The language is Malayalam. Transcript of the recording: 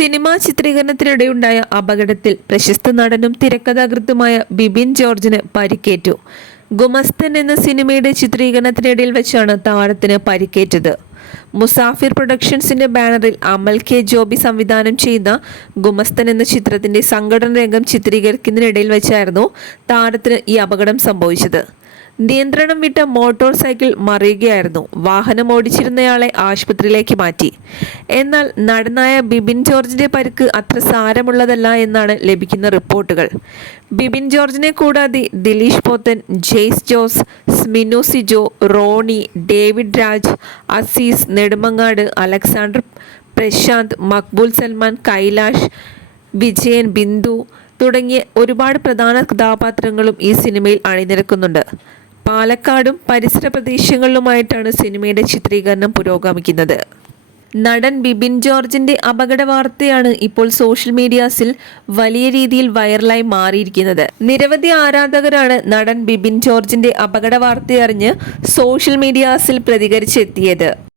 സിനിമാ ചിത്രീകരണത്തിനിടെയുണ്ടായ അപകടത്തിൽ പ്രശസ്ത നടനും തിരക്കഥാകൃത്തുമായ ബിബിൻ ജോർജിന് പരിക്കേറ്റു. ഗുമസ്തൻ എന്ന സിനിമയുടെ ചിത്രീകരണത്തിനിടയിൽ വെച്ചാണ് താരത്തിന് പരിക്കേറ്റത്. മുസാഫിർ പ്രൊഡക്ഷൻസിന്റെ ബാനറിൽ അമൽ കെ ജോബി സംവിധാനം ചെയ്യുന്ന ഗുമസ്തൻ എന്ന ചിത്രത്തിന്റെ സംഘടന രംഗം ചിത്രീകരിക്കുന്നതിനിടയിൽ വെച്ചായിരുന്നു താരത്തിന് ഈ അപകടം സംഭവിച്ചത്. നിയന്ത്രണം വിട്ട മോട്ടോർ സൈക്കിൾ മറിയുകയായിരുന്നു. വാഹനം ഓടിച്ചിരുന്നയാളെ ആശുപത്രിയിലേക്ക് മാറ്റി. എന്നാൽ നടനായ ബിബിൻ ജോർജിന്റെ പരിക്ക് അത്ര സാരമുള്ളതല്ല എന്നാണ് ലഭിക്കുന്ന റിപ്പോർട്ടുകൾ. ബിബിൻ ജോർജിനെ കൂടാതെ ദിലീഷ് പോത്തൻ ജെയ്സ് ജോസ് സ്മിനു സിജോ റോണി ഡേവിഡ് രാജ് അസീസ് നെടുമങ്ങാട് അലക്സാണ്ടർ പ്രശാന്ത് മക്ബൂൽ സൽമാൻ കൈലാഷ് വിജയൻ ബിന്ദു തുടങ്ങിയ ഒരുപാട് പ്രധാന കഥാപാത്രങ്ങളും ഈ സിനിമയിൽ അണിനിരക്കുന്നുണ്ട്. പാലക്കാടും പരിസര പ്രദേശങ്ങളിലുമായിട്ടാണ് സിനിമയുടെ ചിത്രീകരണം പുരോഗമിക്കുന്നത്. നടൻ ബിബിൻ ജോർജിന്റെ അപകട വാർത്തയാണ് ഇപ്പോൾ സോഷ്യൽ മീഡിയാസിൽ വലിയ രീതിയിൽ വൈറലായി മാറിയിരിക്കുന്നത്. നിരവധി ആരാധകരാണ് നടൻ ബിബിൻ ജോർജിന്റെ അപകട വാർത്തയറിഞ്ഞ് സോഷ്യൽ മീഡിയാസിൽ പ്രതികരിച്ചെത്തിയത്.